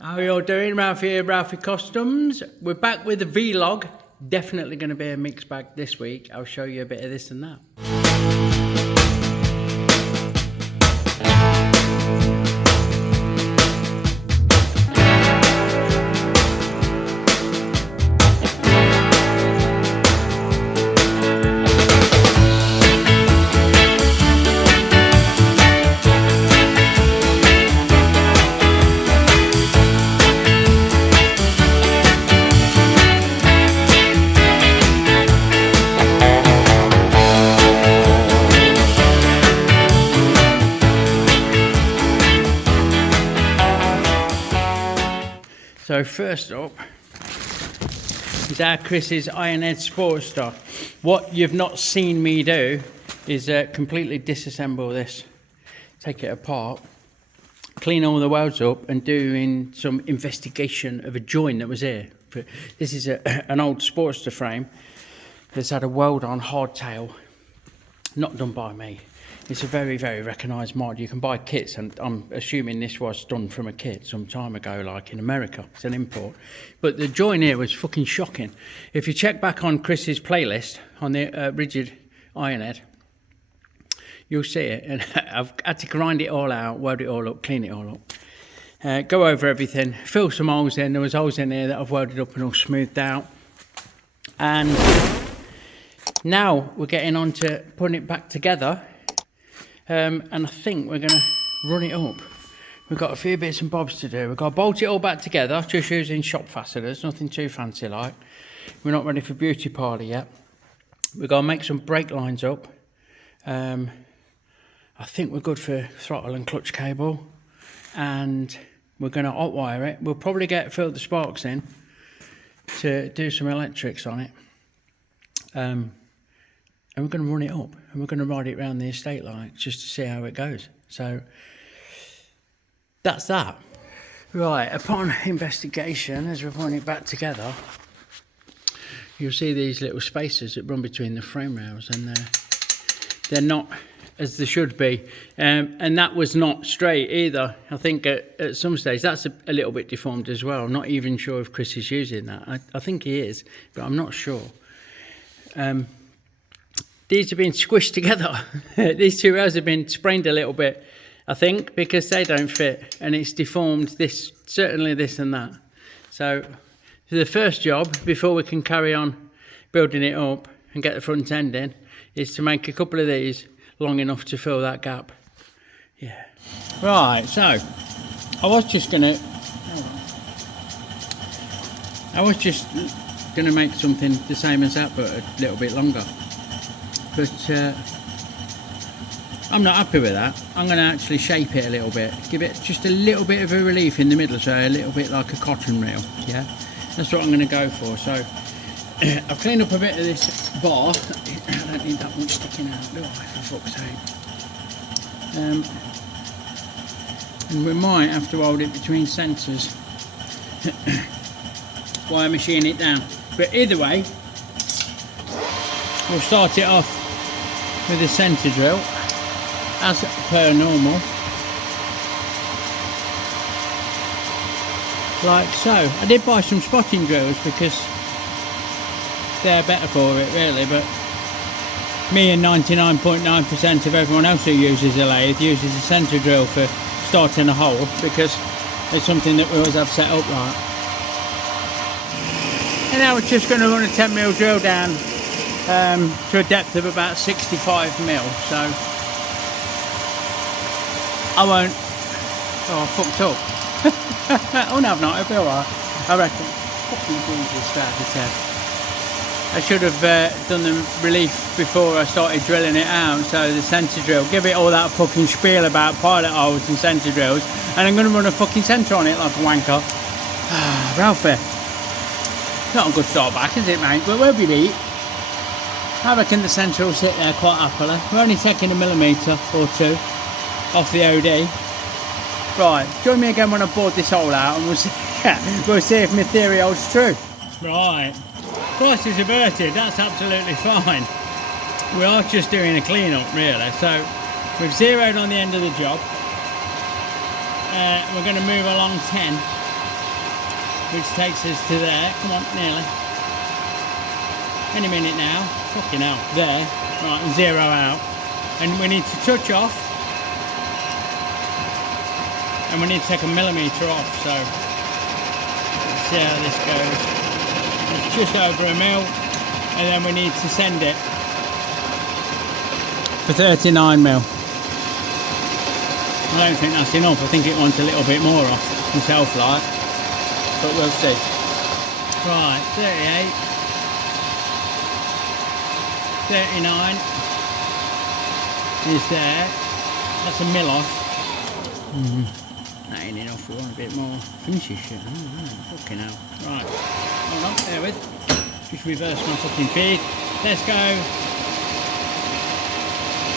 How you all doing? Ralfy here, Ralfy Customs. We're back with a vlog. Definitely going to be a mixed bag this week. I'll show you a bit of this and that. So first up is our Chris's Ironhead Sportster. What you've not seen me do is completely disassemble this, take it apart, clean all the welds up and doing some investigation of a joint that was here. This is an old Sportster frame that's had a weld on hardtail, not done by me. It's a very, very recognised mod. You can buy kits, and I'm assuming this was done from a kit some time ago, like in America. It's an import. But the joint here was fucking shocking. If you check back on Chris's playlist on the rigid Ironhead, you'll see it. And I've had to grind it all out, weld it all up, clean it all up, go over everything, fill some holes in. There was holes in here that I've welded up and all smoothed out. And now we're getting on to putting it back together. And I think we're going to run it up. We've got a few bits and bobs to do. We've got to bolt it all back together, just using shop fasteners, nothing too fancy like. We're not ready for beauty parlour yet. We've got to make some brake lines up. I think we're good for throttle and clutch cable. And we're going to hot wire it. We'll probably get filter sparks in to do some electrics on it. And we're going to run it up and we're going to ride it around the estate lights just to see how it goes. So that's that. Right, upon investigation, as we're putting it back together, you'll see these little spaces that run between the frame rails, and they're not as they should be. And that was not straight either. I think at some stage that's a little bit deformed as well. I'm not even sure if Chris is using that. I think he is, but I'm not sure. These have been squished together. These two rails have been sprained a little bit, I think, because they don't fit, and it's deformed this, certainly this and that. So the first job, before we can carry on building it up and get the front end in, is to make a couple of these long enough to fill that gap. Yeah. Right, so I was just gonna make something the same as that, but a little bit longer. But I'm not happy with that. I'm going to actually shape it a little bit, give it just a little bit of a relief in the middle, so a little bit like a cotton reel. Yeah, that's what I'm going to go for. So I've cleaned up a bit of this bar. I don't need that much sticking out, do I, for fuck's sake? And we might have to hold it between sensors while I machine it down. But either way, we'll start it off with a centre drill, as per normal, like so. I did buy some spotting drills because they're better for it really, but me and 99.9% of everyone else who uses a lathe uses a centre drill for starting a hole, because it's something that we always have set up right. And now we're just going to run a 10mm drill down to a depth of about 65 mil, so I won't. Oh, I fucked up. Oh no, I've not. It'll be alright, I reckon. Fucking Jesus, I should have done the relief before I started drilling it out. So the centre drill, give it all that fucking spiel about pilot holes and centre drills, and I'm going to run a fucking centre on it like a wanker. Ralfy, not a good start back, is it, mate? But we'll be neat. I reckon the centre will sit there quite happily. We're only taking a millimetre or two off the OD. Right, join me again when I board this hole out, and we'll see if my theory holds true. Right, crisis averted, that's absolutely fine. We are just doing a clean up really, so we've zeroed on the end of the job. We're going to move along 10 which takes us to there. Come on, nearly. Any minute now. Fucking hell. There. Right, and 0 out. And we need to touch off. And we need to take a millimetre off, so let's see how this goes. It's just over a mil, and then we need to send it for 39 mil. I don't think that's enough. I think it wants a little bit more off himself, like, but we'll see. Right, 38, 39 is there. That's a mil off. That ain't enough. We want a bit more. Finish this shit. Fucking hell. Right, hold on, bear with. Just reverse my fucking feed. Let's go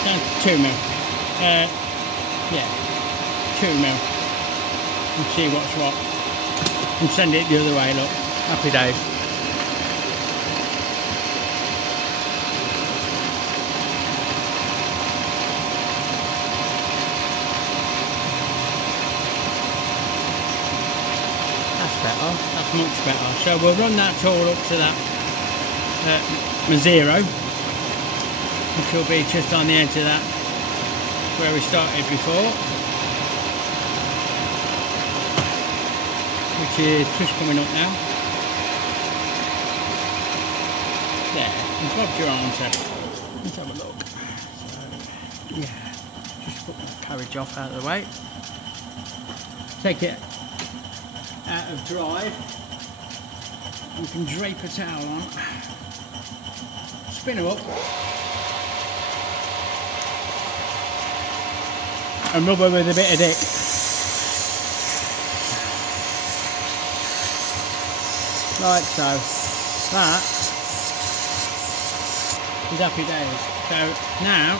down to 2 mil. Yeah, 2 mil. And see what's what. And send it the other way, look. Happy days. That's better. That's much better. So we'll run that tool up to that 0, which will be just on the edge of that where we started before, which is just coming up now. There, and got your answer. Let's have a look. So, yeah, just put the carriage off out of the way. Take it out of drive. We can drape a towel on. Spin her up. And rub her with a bit of dick. Like so. That is happy days. So now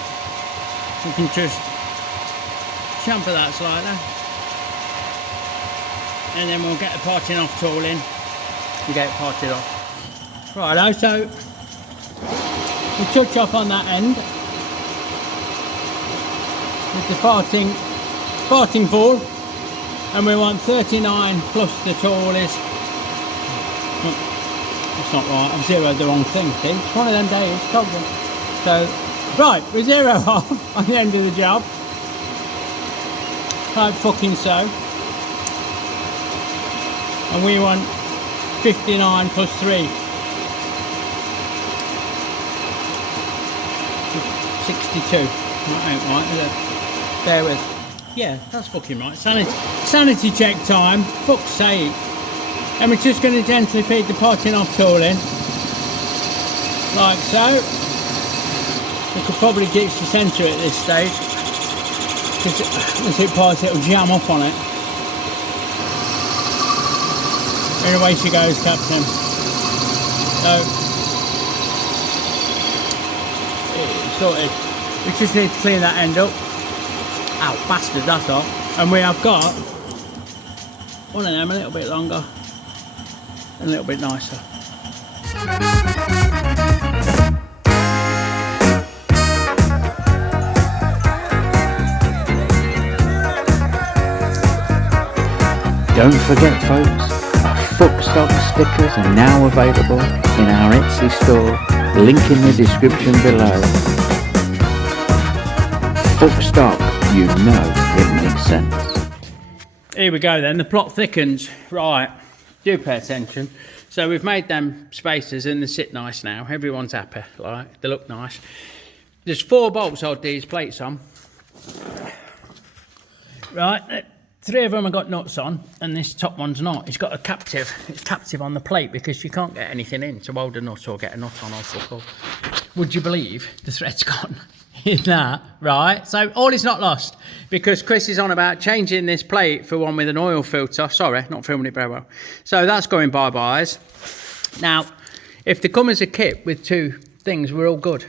we can just chamfer that slightly. And then we'll get the parting off tool in and get it parted off. Righto, so we touch off on that end with the farting ball, and we want 39 plus the tool is, oh, that's not right, I've zeroed the wrong thing, see, it's one of them days, problem. So, right, we 0 off on the end of the job, like fucking so, and we want 59 plus 3. 62. That ain't right, is it? Bear with. Yeah, that's fucking right. Sanity check time. Fuck's sake. And we're just going to gently feed the parting off tool in. Like so. We could probably get to the centre at this stage. Because as it parts, it'll jam up on it. And away she goes, Captain. So, it's sorted. We just need to clean that end up. Ow, bastard, that's all. And we have got one of them a little bit longer and a little bit nicer. Don't forget, folks, our Fookstock stickers are now available in our Etsy store, link in the description below. Fookstock, you know it makes sense. Here we go then, the plot thickens. Right, do pay attention. So we've made them spacers and they sit nice now. Everyone's happy, like, they look nice. There's 4 bolts hold these plates on. Right, 3 of them have got nuts on and this top one's not. It's got a captive. It's captive on the plate because you can't get anything in to hold a nut or get a nut on or fuck all. Would you believe the thread's gone in that, right? So all is not lost because Chris is on about changing this plate for one with an oil filter. Sorry, not filming it very well. So that's going bye-byes. Now, if they come as a kit with 2 things, we're all good.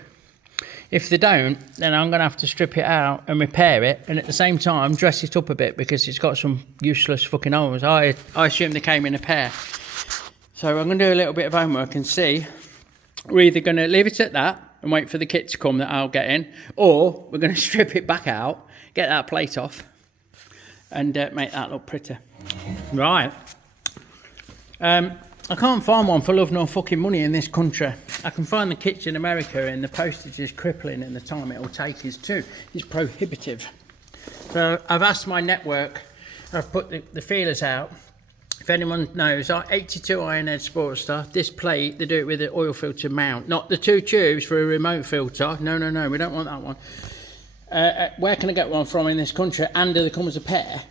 If they don't, then I'm going to have to strip it out and repair it, and at the same time dress it up a bit because it's got some useless fucking holes. I assume they came in a pair. So I'm going to do a little bit of homework and see. We're either going to leave it at that and wait for the kit to come that I'll get in, or we're going to strip it back out, get that plate off, and make that look pretty. Right. I can't find one for love nor fucking money in this country. I can find the kits in America and the postage is crippling and the time it will take is too. It's prohibitive. So I've asked my network, I've put the feelers out. If anyone knows, 82 Ironhead Sportster, this plate, they do it with an oil filter mount. Not the 2 tubes for a remote filter. No, no, no, we don't want that one. Where can I get one from in this country? And do they come as a pair?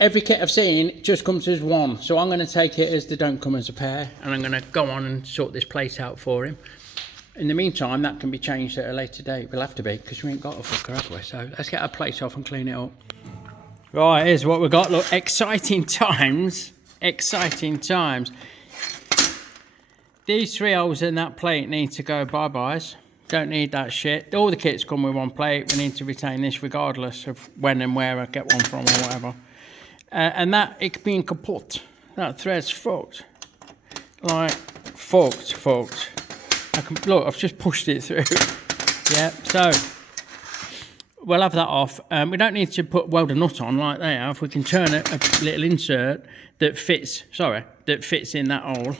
Every kit I've seen just comes as one. So I'm going to take it as they don't come as a pair. And I'm going to go on and sort this plate out for him. In the meantime, that can be changed at a later date. We'll have to be, because we ain't got a fucker, have we? So let's get our plate off and clean it up. Right, here's what we've got. Look, exciting times. Exciting times. These 3 holes in that plate need to go bye-byes. Don't need that shit. All the kits come with one plate. We need to retain this regardless of when and where I get one from or whatever. And that, it being kaput. That thread's fucked. Like, fucked. Look, I've just pushed it through. Yeah, so we'll have that off. We don't need to weld a nut on like they have. We can turn a little insert that fits in that hole,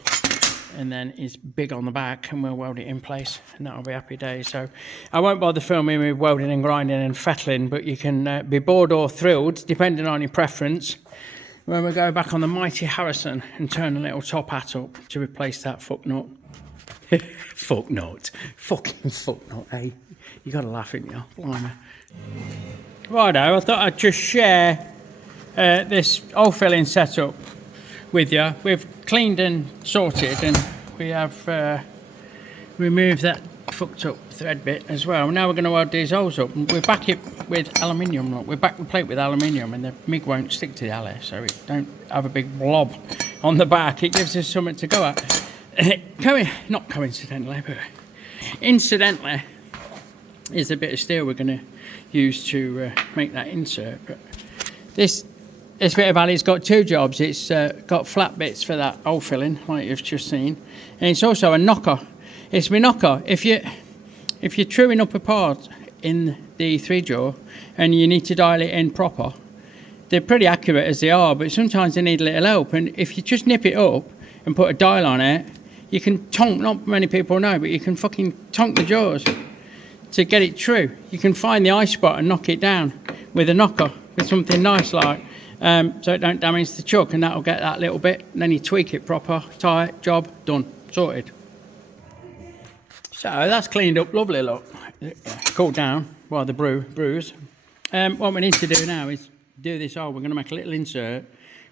and then it's big on the back, and we'll weld it in place, and that'll be happy days. So I won't bother filming with welding and grinding and fettling, but you can be bored or thrilled, depending on your preference, when we go back on the mighty Harrison and turn a little top hat up to replace that fuck nut. Fuck nut. Fucking fuck nut, eh? You gotta laugh, ain't you? Blimey. Righto, I thought I'd just share this hole filling setup with you. We've cleaned and sorted, and we have removed that fucked up thread bit as well. Now we're going to weld these holes up, and we're back it with aluminium. Look, we're back the plate with aluminium, and the MIG won't stick to the alley, so it don't have a big blob on the back. It gives us something to go at. Not coincidentally, but incidentally, is a bit of steel we're going to use to make that insert. But this bit of alley's got 2 jobs. It's got flat bits for that hole filling, like you've just seen, and it's also a knocker. It's my knocker. If you're truing up a part in the 3-jaw and you need to dial it in proper, they're pretty accurate as they are, but sometimes they need a little help. And if you just nip it up and put a dial on it, you can tonk. Not many people know, but you can fucking tonk the jaws to get it true. You can find the eye spot and knock it down with a knocker, with something nice like. So it don't damage the chuck, and that'll get that little bit, and then you tweak it proper, tie it, job done, sorted. So that's cleaned up lovely, look. Cooled down while the bruise. What we need to do now is do this hole. We're going to make a little insert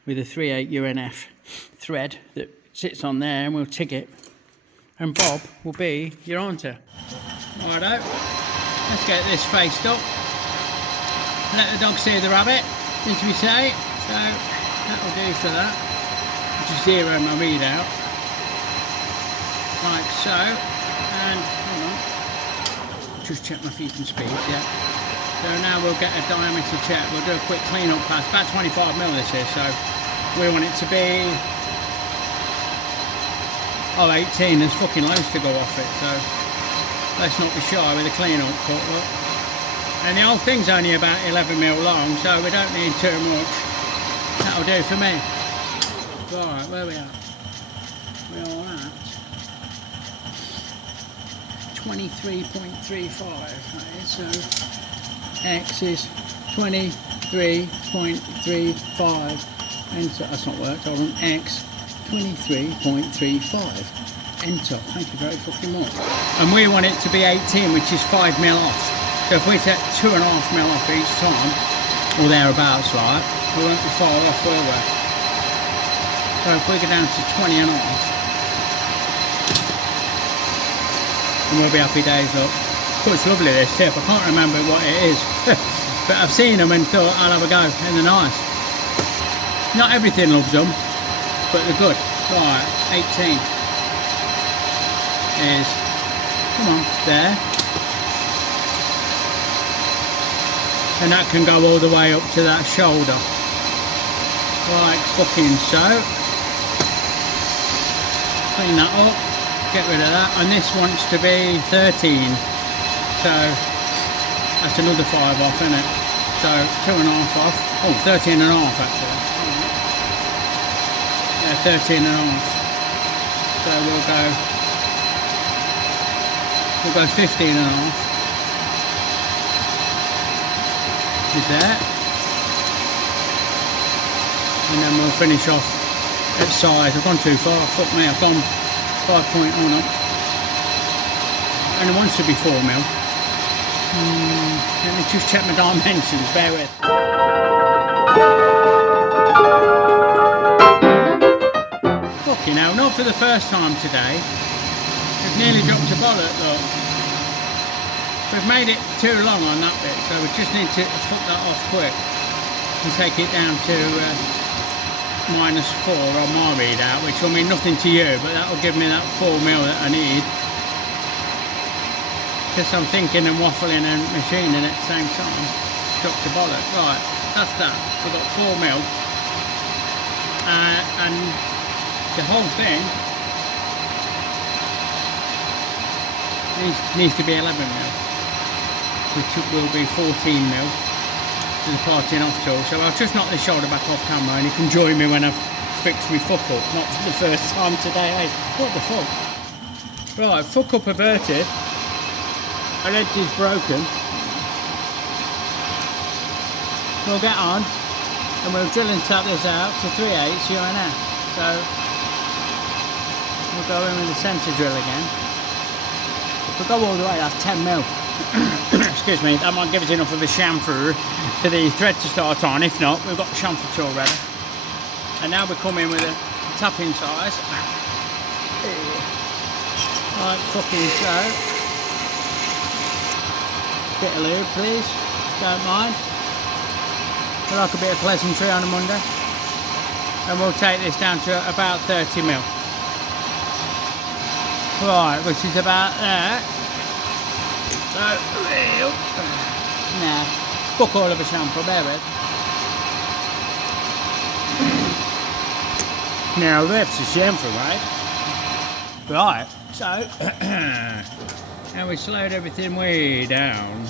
with a 3/8 UNF thread that sits on there, and we'll TIG it, and Bob will be your auntie. Righto, let's get this faced up. Let the dog see the rabbit, as we say. So that'll do for that. Just zero my readout, like so. And hold on, just check my feet and speed. Yeah. So now we'll get a diameter check. We'll do a quick clean up pass. About 25mm this is, so we want it to be 18. There's fucking loads to go off it, so let's not be shy with a clean up cut. Look. And the whole thing's only about 11mm long, so we don't need too much. That'll do for me. Right, where we at? We're at 23.35. So X is 23.35. Enter. That's not worked. Hold on. X 23.35. Enter. Thank you very fucking much. And we want it to be 18, which is 5mm off. So if we take 2.5mm off each time, or thereabouts, like, we won't be far off, will we? So if we go down to 20.5, and we'll be happy days, look. Oh, it's lovely, this tip. I can't remember what it is, but I've seen them and thought I'll have a go, and they're nice. Not everything loves them, but they're good. Right, 18 is, come on, there. And that can go all the way up to that shoulder, like fucking so. Clean that up, get rid of that, and this wants to be 13, so that's another 5 off, isn't it? So 2.5 off, oh, 13.5 actually. Yeah, 13 and a half. So we'll go 15 and a half. Is that? And then we'll finish off at size. I've gone too far, fuck me, I've gone 5 point on up. And it wants to be 4 mil. Let me just check my dimensions, bear with. Fucking hell, not for the first time today. We've nearly dropped a bollock, look. We've made it too long on that bit, so we just need to fuck that off quick and take it down to -4 on my readout, which will mean nothing to you, but that will give me that 4 mil that I need. Because I'm thinking and waffling and machining at the same time. Dropped the bollock. Right, that's that. We've got 4 mil. And the whole thing needs to be 11 mil. Which will be 14 mil to the parting off tool. So I'll just knock the shoulder back off camera and you can join me when I've fixed my fuck up. Not for the first time today, eh? What the fuck? Right, fuck up averted. Our edge is broken. We'll get on and we'll drill and tap this out to 3/8 UNF. So we'll go in with the centre drill again. If we go all the way, that's 10 mil. Excuse me, that might give us enough of a chamfer for the thread to start on. If not, we've got the chamfer tool ready. And now we come in with a tapping size. Like fucking so. Bit of lube, please. Don't mind. We like a bit of pleasantry on a Monday. And we'll take this down to about 30 mil. Right, which is about there. So, nah, fuck all of a shampoo, bear with. Now that's a shampoo, right? Right, so, and we slowed everything way down.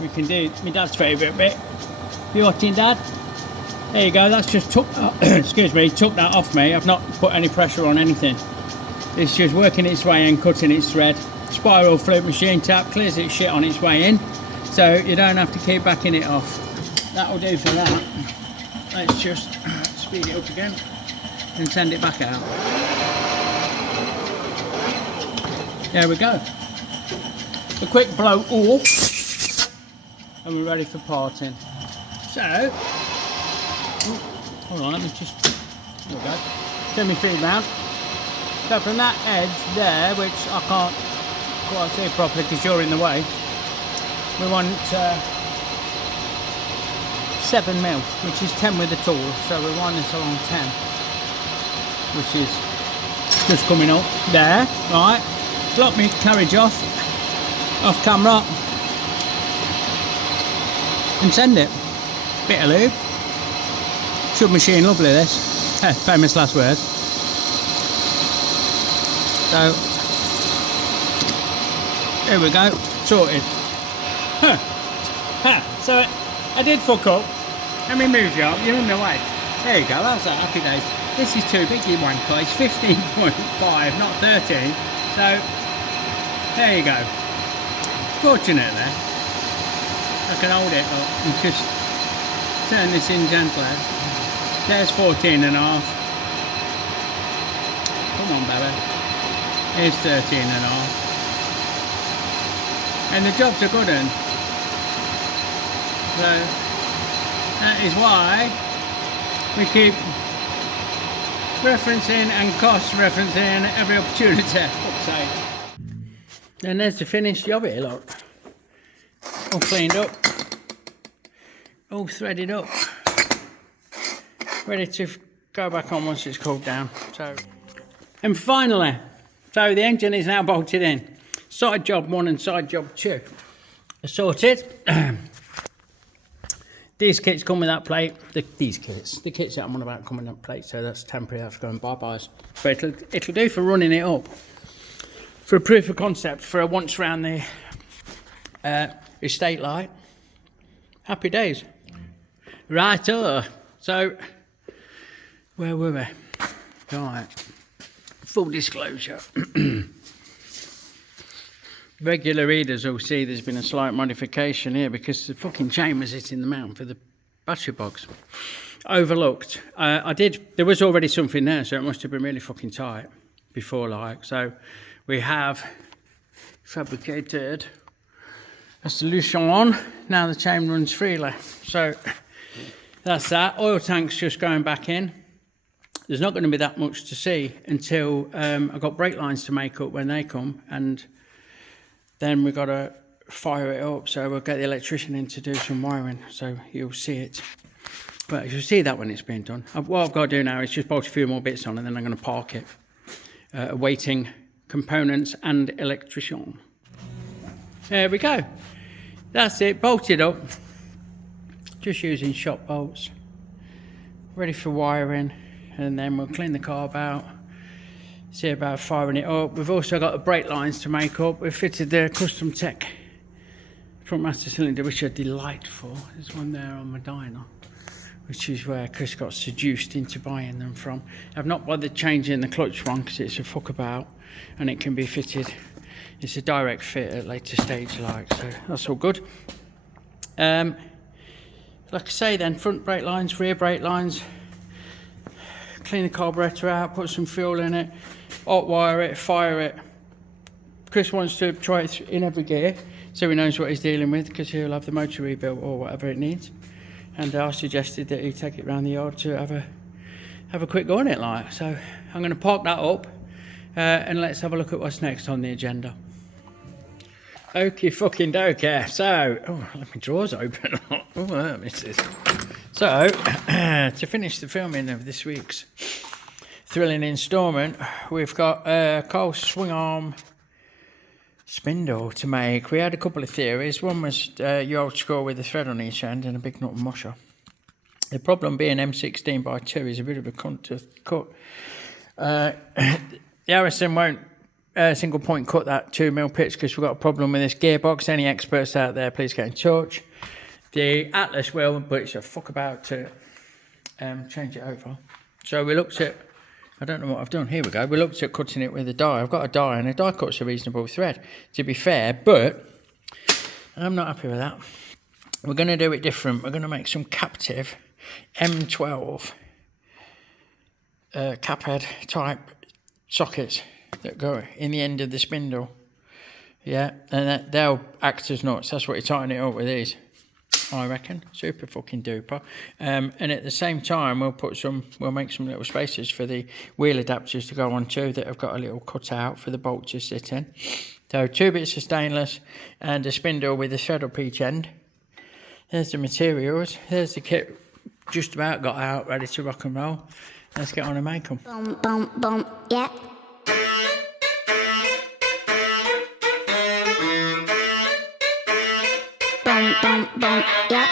We can do my dad's favourite bit. You watching, Dad? There you go, that's just took, excuse me, took that off me. I've not put any pressure on anything. It's just working its way in, cutting its thread. Spiral flute machine tap clears its shit on its way in, so you don't have to keep backing it off. That'll do for that. Let's just speed it up again and send it back out. There we go. A quick blow off and we're ready for parting. So, hold on, let me just, there we go. Turn my feet round. So from that edge there, which I can't quite see properly because you're in the way, we want 7 mil, which is 10 with the tool. So we wind this along 10, which is just coming up there. Right, drop me carriage off camera and send it. Bit of lube. Should machine lovely this. Famous last words. So there we go, sorted. So I did fuck up. Let me move you up, you're in the way. There you go, how's that? Happy days. This is too big, you wanker. It's 15.5, not 13. So there you go. Fortunately, I can hold it up and just turn this in gently. There's 14 and a half. Come on, baby. Here's 13 and a half. And the job's a good one. So that is why we keep referencing and cross referencing every opportunity. Fuck's sake. And there's the finished job here, look. All cleaned up. All threaded up. Ready to go back on once it's cooled down. So, and finally, so the engine is now bolted in. Side job 1 and side job 2 are sorted. These kits come with that plate. The kits that I'm on about come with that plate, so that's temporary. I have to go and buy-buys. But it'll do for running it up. For a proof of concept, for a once round the estate light. Happy days. Right, so where were we? Right, full disclosure. Regular readers will see there's been a slight modification here because the fucking chain was hitting the mount for the battery box. Overlooked. There was already something there, so it must have been really fucking tight before, like. So we have fabricated a solution. Now the chain runs freely. So that's that. Oil tank's just going back in. There's not going to be that much to see until I've got brake lines to make up when they come, and then we've got to fire it up, so we'll get the electrician in to do some wiring, so you'll see it. But you'll see that when it's being done. What I've got to do now is just bolt a few more bits on, and then I'm going to park it, awaiting components and electrician. There we go. That's it, bolted up. Just using shop bolts. Ready for wiring, and then we'll clean the carb out. See about firing it up. We've also got the brake lines to make up. We've fitted the Custom Tech front master cylinder, which are delightful. There's one there on my dyno, which is where Chris got seduced into buying them from. I've not bothered changing the clutch one because it's a fuck about, and it can be fitted. It's a direct fit at later stage, like, so that's all good. Like I say then, front brake lines, rear brake lines, clean the carburetor out, put some fuel in it, hot wire it, fire it. Chris wants to try it in every gear so he knows what he's dealing with, because he'll have the motor rebuilt or whatever it needs. And I suggested that he take it around the yard to have a quick go on it, like. So I'm going to park that up and let's have a look at what's next on the agenda. Okie fucking dokie. So, oh, let my drawers open. Oh, that misses. So, to finish the filming of this week's thrilling instalment, we've got a coal swing arm spindle to make. We had a couple of theories. One was your old school with a thread on each end and a big nut washer. The problem being M16 by 2 is a bit of a cunt to cut. The Harrison won't single point cut that 2mm pitch because we've got a problem with this gearbox. Any experts out there, please get in touch. The Atlas will, but it's a fuck about to change it over. So we looked at, I don't know what I've done. Here we go. We looked at cutting it with a die. I've got a die, and a die cut's a reasonable thread, to be fair, but I'm not happy with that. We're going to do it different. We're going to make some captive M12 cap head type sockets that go in the end of the spindle. Yeah, and they'll act as nuts. That's what you tighten it up with these, I reckon. Super fucking duper. And at the same time, we'll make some little spaces for the wheel adapters to go on too, that have got a little cutout for the bolt to sit in. So 2 bits of stainless and a spindle with a thread up each end. There's the materials. There's the kit just about got out, ready to rock and roll. Let's get on and make them. Boom, boom, boom, yeah. Boom, boom, boom, yeah.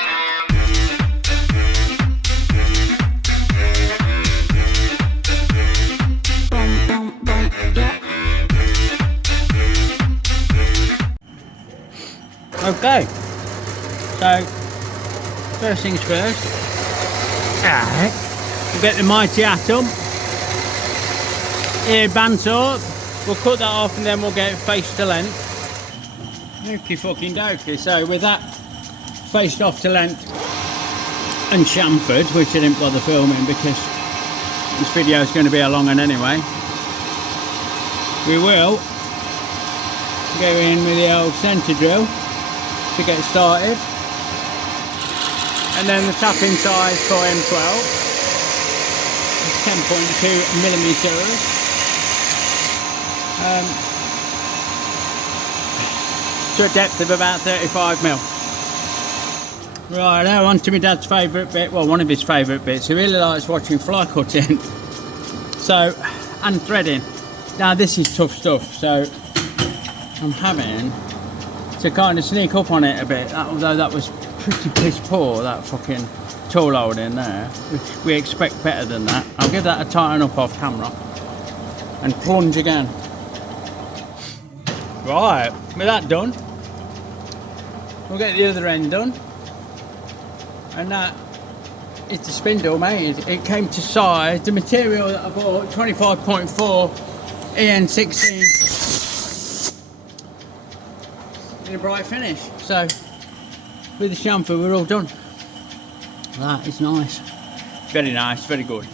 Boom, boom, boom, yeah. Okay, so first things first, we'll get the mighty atom here, bandsaw. We'll cut that off and then we'll get it face to length. Okie fucking dokie. So with that faced off to length and chamfered, which I didn't bother filming because this video is going to be a long one anyway, we will go in with the old centre drill to get started, and then the tapping size for M12 is 10.2 millimeters. To a depth of about 35mm. Right, now on to my dad's favourite bit, well, one of his favourite bits. He really likes watching fly cutting. So, and threading. Now this is tough stuff, so I'm having to kind of sneak up on it a bit, although that was pretty piss poor, that fucking tool holding there. We expect better than that. I'll give that a tighten up off camera and plunge again. Right, with that done, we'll get the other end done, and that is the spindle made. It came to size. The material that I bought, 25.4 EN16 in a bright finish. So with the chamfer we're all done. That is nice. Very nice, very good.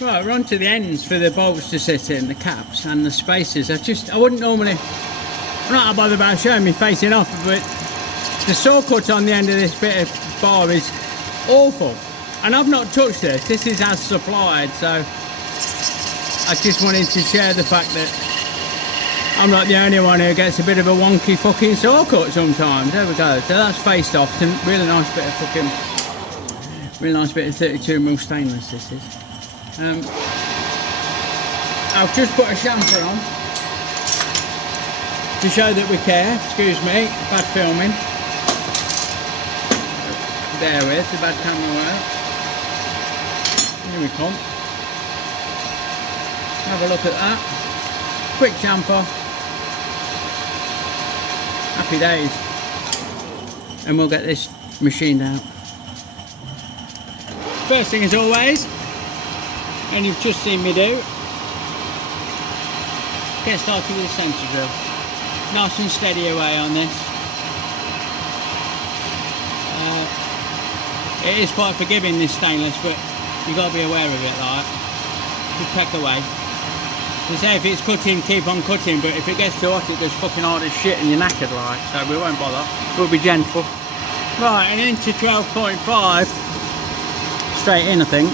Right, we're on to the ends for the bolts to sit in, the caps and the spacers. I wouldn't normally, I'm not bothered about showing me facing off, but the saw cut on the end of this bit of bar is awful. And I've not touched this is as supplied, so I just wanted to share the fact that I'm not the only one who gets a bit of a wonky fucking saw cut sometimes. There we go, so that's faced off. It's a really nice bit of 32mm stainless this is. I've just put a chamfer on to show that we care. Excuse me, bad filming. Bear with the bad camera work. Here we come. Have a look at that. Quick chamfer. Happy days. And we'll get this machined out. First thing as always, and you've just seen me do, get started with a centre drill. Nice and steady away on this. It is quite forgiving, this stainless, but you've got to be aware of it, like. Just peck away. They say if it's cutting, keep on cutting, but if it gets too hot, it goes fucking hard as shit and you're knackered, like. So we won't bother. We'll be gentle. Right, and into 12.5. Straight in, I think.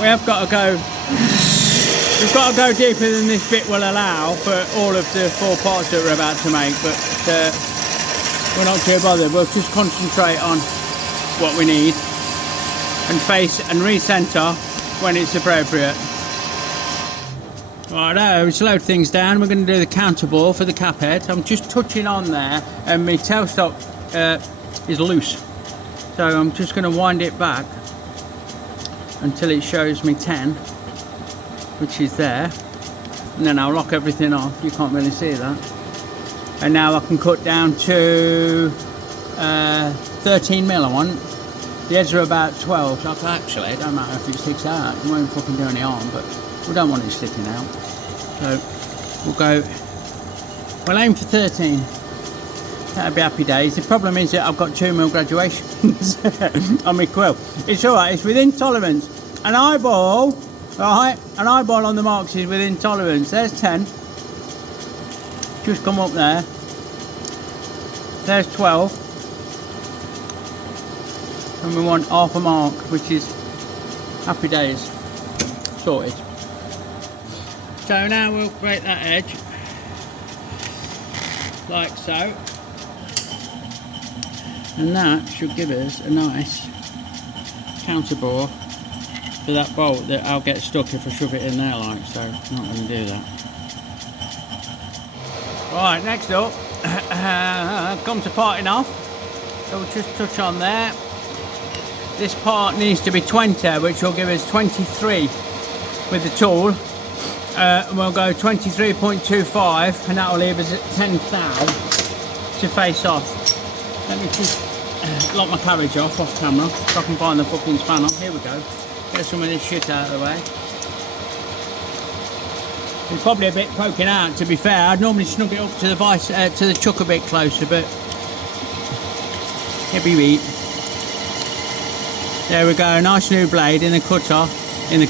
We have got to go. We've got to go deeper than this bit will allow for all of the 4 parts that we're about to make, but we're not too bothered. We'll just concentrate on what we need and face and recenter when it's appropriate. Righto, we slowed things down. We're going to do the counterbore for the cap head. I'm just touching on there, and my tailstock is loose, so I'm just going to wind it back until it shows me 10, which is there, and then I'll lock everything off. You can't really see that. And now I can cut down to 13mm I want. The heads are about 12, so actually it don't matter if it sticks out. It won't fucking do any harm, but we don't want it sticking out. So we'll aim for 13. That'd be happy days. The problem is that I've got 2mm graduations on my quill. It's alright, it's within tolerance. An eyeball, right? An eyeball on the marks is within tolerance. There's 10. Just come up there. There's 12. And we want half a mark, which is happy days. Sorted. So now we'll break that edge. Like so. And that should give us a nice counterbore for that bolt that I'll get stuck if I shove it in there, like so. I'm not going to do that. Right, next up, come to parting off. So we'll just touch on there. This part needs to be 20, which will give us 23 with the tool. And we'll go 23.25, and that will leave us at 10 thou to face off. Let me just lock my carriage off camera so I can find the fucking spanner. Here we go. Get some of this shit out of the way. It's probably a bit poking out, to be fair. I'd normally snug it up to the vice, to the chuck a bit closer, but heavy wheat. There we go. Nice new blade in the cutter, in the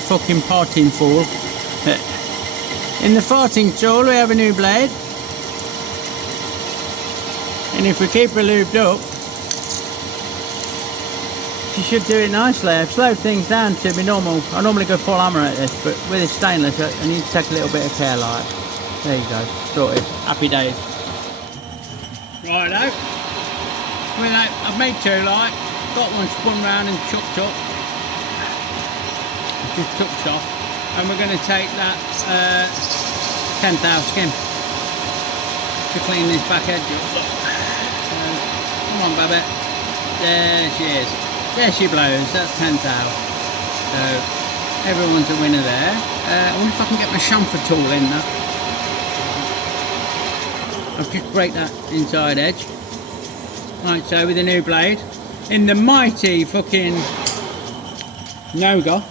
fucking parting tool. In the farting tool, we have a new blade. And if we keep her lubed up, she should do it nicely. I've slowed things down to be normal. I normally go full hammer at this, but with this stainless, I need to take a little bit of care, like. There you go, sorted. Happy days. Righto. With that, I've made 2, like. Got one spun round and chucked up. Just touched off. And we're going to take that 10 thou skim to clean this back edge up. Look. So, come on, Babette. There she is. There she blows. That's 10 thou. So everyone's a winner there. I wonder if I can get my chamfer tool in that. I'll just break that inside edge. Like so, with a new blade. in the mighty fucking Noga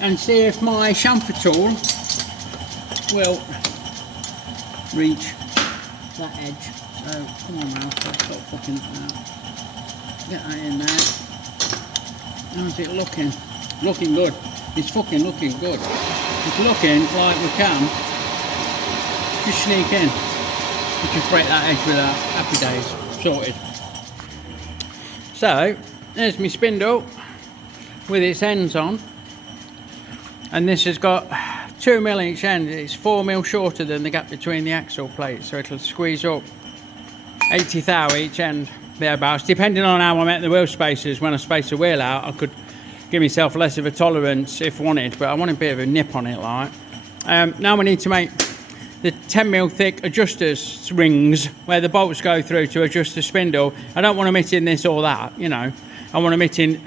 and see if my chamfer tool will reach that edge. So come on, Ralph, let's stop fucking get that in there. How's it looking? Looking good. It's fucking looking good. It's looking like we can just sneak in. We just break that edge with our happy days. Sorted. So there's my spindle with its ends on, and this has got 2 mil each end. It's 4 mil shorter than the gap between the axle plates, so it'll squeeze up 80 thou each end thereabouts. Depending on how I make the wheel spacers, when I space the wheel out, I could give myself less of a tolerance if wanted, but I want a bit of a nip on it, like. Now we need to make the 10 mil thick adjusters rings where the bolts go through to adjust the spindle. I don't want them hitting this or that, you know. I want them hitting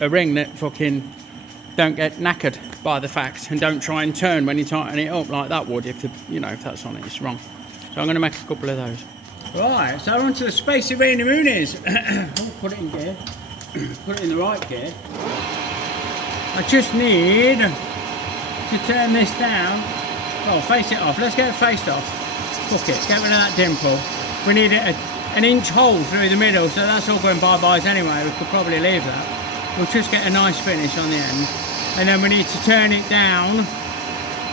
a ring that fucking don't get knackered by the fact, and don't try and turn when you tighten it up like that would if the, you know, if that's on it, it's wrong. So I'm going to make a couple of those. Right, so on to the Space Arena Moonies. Oh, put it in gear. Put it in the right gear. I just need to turn this down. Oh, face it off. Let's get it faced off. Fuck it, get rid of that dimple. We need an inch hole through the middle, so that's all going bye-byes anyway. We could probably leave that. We'll just get a nice finish on the end. And then we need to turn it down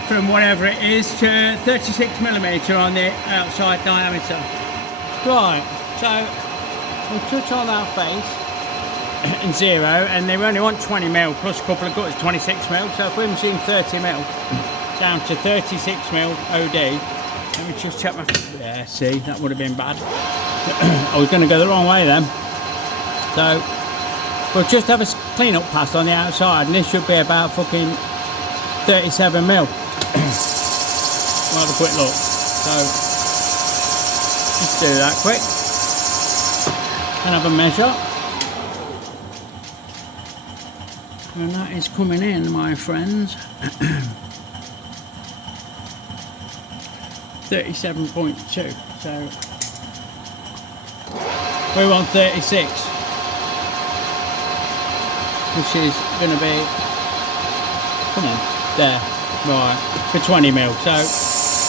from whatever it is to 36mm on the outside diameter. Right, so we'll touch on that face and 0, and they only want 20mm plus a couple of gutters, 26mm. So if we're machine 30mm down to 36mm OD, let me just check my. Yeah, see, that would have been bad. I was going to go the wrong way then. So we'll just have a clean up pass on the outside, and this should be about fucking 37mm. We'll have a quick look. So let's do that quick and have a measure. And that is coming in, my friends. 37.2. So we want 36, which is going to be, come on, there, right, for 20mm. So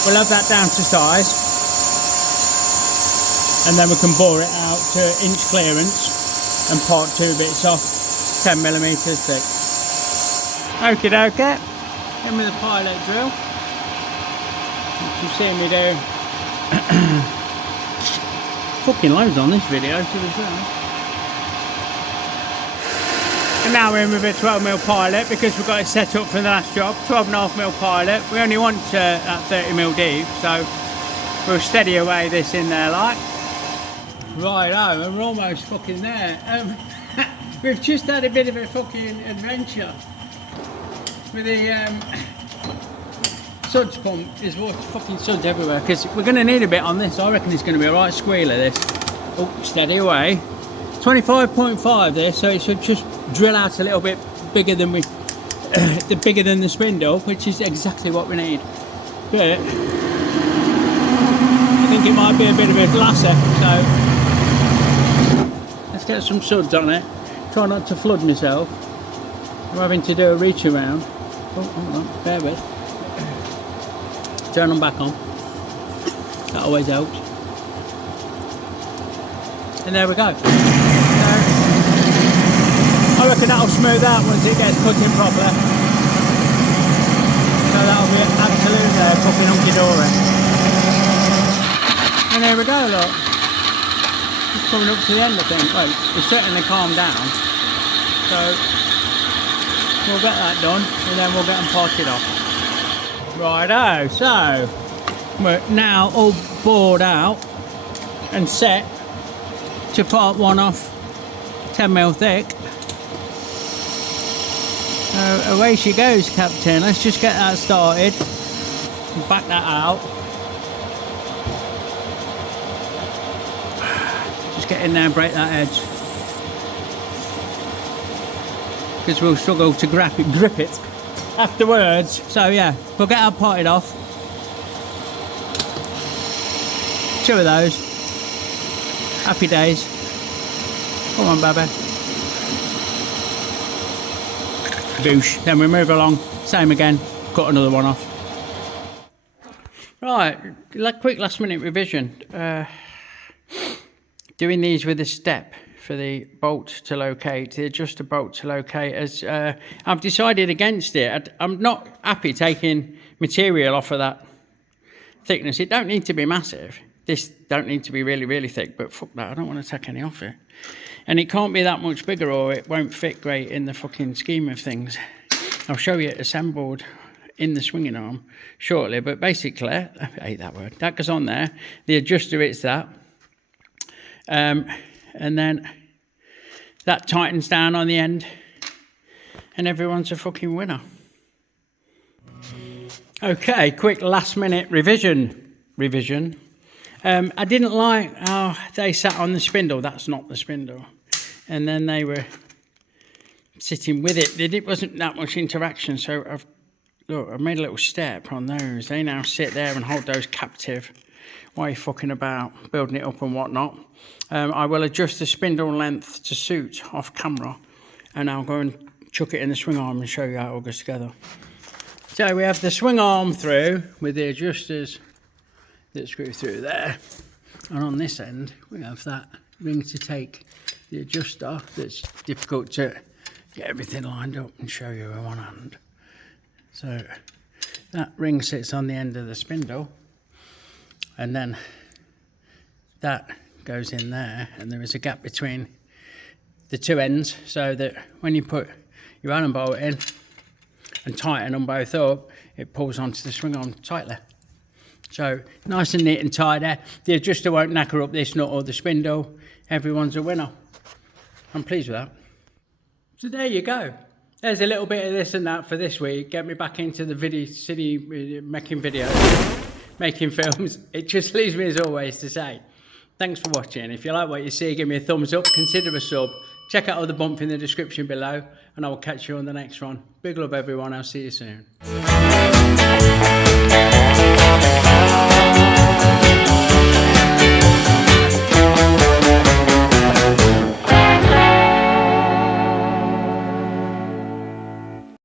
we'll have that down to size, and then we can bore it out to inch clearance and part 2 bits off 10mm thick. Okie dokie, in with the pilot drill, which you've seen me do fucking loads on this video, to be fair. And now we're in with a 12mm pilot because we've got it set up for the last job. 12.5mm pilot. We only want that 30mm deep, so we'll steady away this in there like. Righto, and we're almost fucking there. We've just had a bit of a fucking adventure with the suds pump. Is water fucking suds everywhere, because we're going to need a bit on this. I reckon it's going to be a right squealer, this. Oh, steady away. 25.5 this, so it should just drill out a little bit bigger than bigger than the spindle, which is exactly what we need. But I think it might be a bit of a glasser, so let's get some suds on it. Try not to flood myself. I'm having to do a reach around. Oh, hold on, bear with. Turn them back on. That always helps. And there we go. I reckon that'll smooth out once it gets put in properly. So that'll be absolutely fucking hunky-dory. And there we go, look. Just coming up to the end, I think. Well, it's certainly calmed down. So we'll get that done, and then we'll get them parted off. Righto, so we're now all bored out and set to part one off 10mm thick. Away she goes, Captain. Let's just get that started and back that out. Just get in there and break that edge, because we'll struggle to grip it afterwards. So yeah, we'll get our parted off. 2 of those. Happy days. Come on, baby. boosh. Then we move along, same again, cut another one off. Right, like quick last minute revision. Doing these with a step for the bolt to locate, the adjuster bolt to locate, as I've decided against it. I'm not happy taking material off of that thickness. It don't need to be massive. This don't need to be really, really thick, but fuck that, I don't want to take any off it. And it can't be that much bigger or it won't fit great in the fucking scheme of things. I'll show you it assembled in the swinging arm shortly, but basically, I hate that word, that goes on there. The adjuster, it's that. And then that tightens down on the end and everyone's a fucking winner. Okay, quick last minute revision. I didn't like how they sat on the spindle. That's not the spindle. And then they were sitting with it. It wasn't that much interaction. So I've made a little step on those. They now sit there and hold those captive. Why are you fucking about building it up and whatnot? I will adjust the spindle length to suit off camera. And I'll go and chuck it in the swing arm and show you how it all goes together. So we have the swing arm through with the adjusters that screw through there, and on this end we have that ring to take the adjuster. That's difficult to get everything lined up and show you with one hand. So that ring sits on the end of the spindle, and then that goes in there, and there is a gap between the two ends, so that when you put your Allen bolt in and tighten them both up, it pulls onto the swing arm tightly. So nice and neat and tidy. The adjuster won't knacker up this nut or the spindle. Everyone's a winner. I'm pleased with that. So there you go. There's a little bit of this and that for this week. Get me back into the making videos, making films. It just leaves me as always to say, thanks for watching. If you like what you see, give me a thumbs up, consider a sub. Check out all the bump in the description below, and I will catch you on the next one. Big love everyone, I'll see you soon.